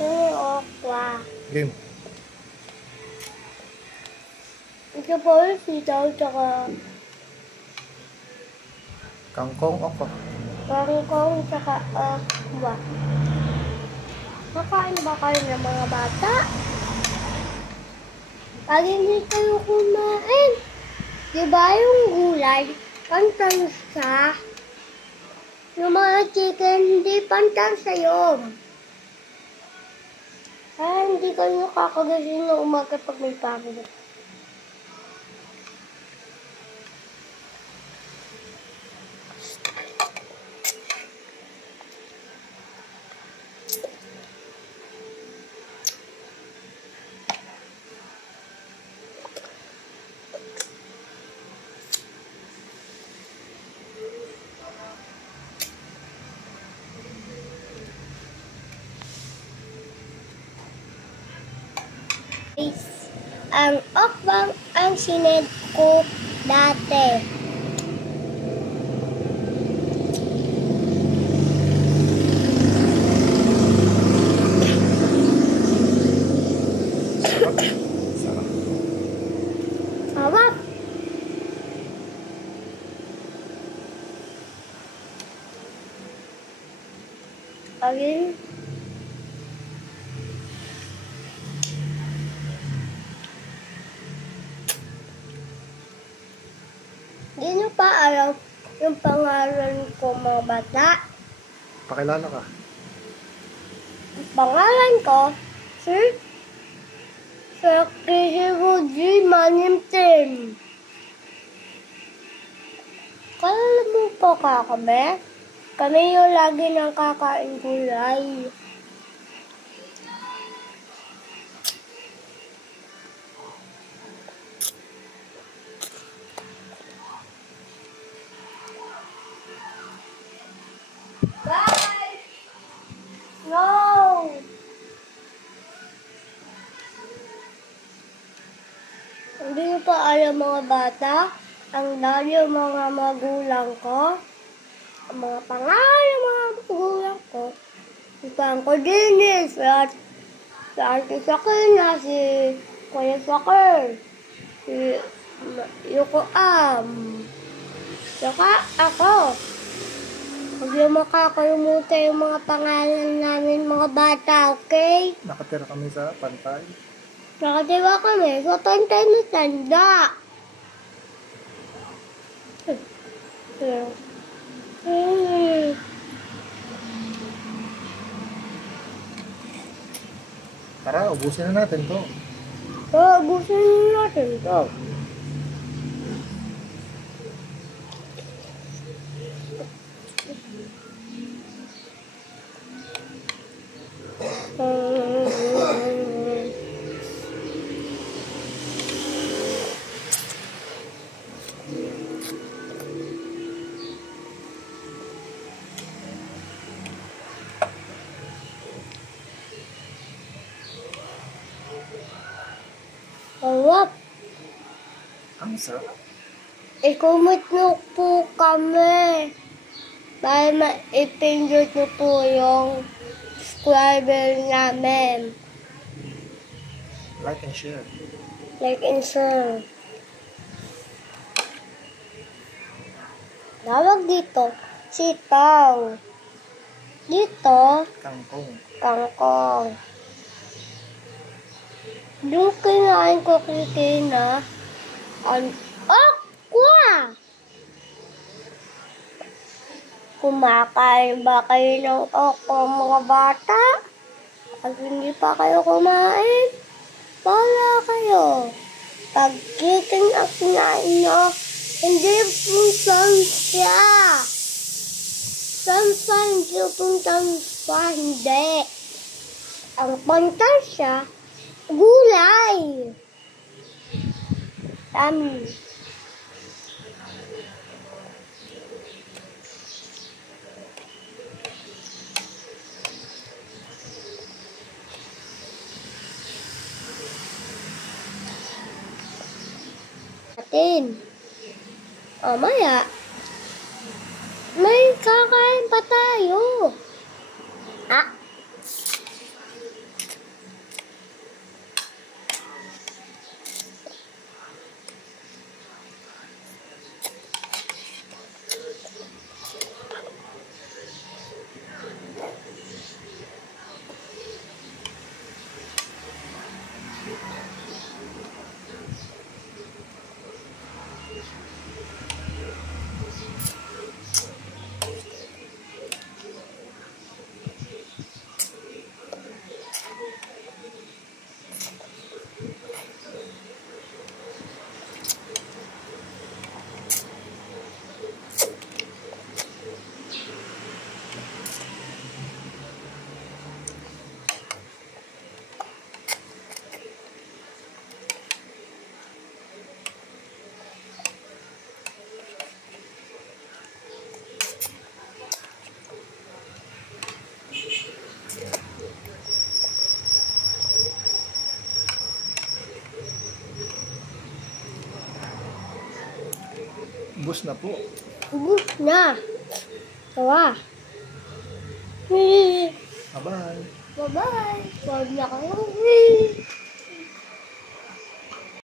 Okwa. Game. Ito po yung sitaw, tsaka Kangkong okra. kangkong, tsaka okwa. Nakain ba kayo ng mga bata? Pag hindi kayo kumain, di ba yung gulay, pantansya? Yung mga chicken, hindi pantansya yun. Kaya hindi kayo kakagising na umaga pag may pagod. Ang okbang ang sined ko dati. Sarap. Sarap. Again. Di nyo pa alam yung pangalan ko, mga bata. Pakilala ka. Ang pangalan ko, si Kihiruji Manimtim. Kalala mo po ka kami? Kami yung lagi nang kakain gulay. Bye! No! Hindi nyo pa alam, mga bata, ang dami yung mga magulang ko, ang mga pangalan ng mga magulang ko, si Tangko Dinis, si Auntie Sakina, si Kuya Sakir, si Yuko saka ako. Huwag yung makakalimutan yung mga pangalan namin, mga bata, okay? Nakatira kami sa pantay. Nakatiwa kami sa pantay na tanda. Tara, ubusin na natin to. Gusto natin to. Sarap. Ang sarap. I-comment nyo po kami. Para ma-ipindot nyo po yung subscriber namin. Like and share. Like and share. Tawag dito, sitaw. Dito, Kangkong. kangkong. Yung kinain ko kikina, ang okwa. Kumakain ba kayo ng okwa, mga bata? Pag hindi pa kayo kumain, wala kayo. Pag chicken ang kinain nyo, hindi puntan siya. Sometimes yung puntan siya, hindi. Ang puntan siya, gulay. Dami. Natin. Mamaya, may kakain pa tayo. Ah. Ubus na po. Ubus na. Tawa. Bye-bye. Bye-bye. Bye-bye. Huwag na kayo.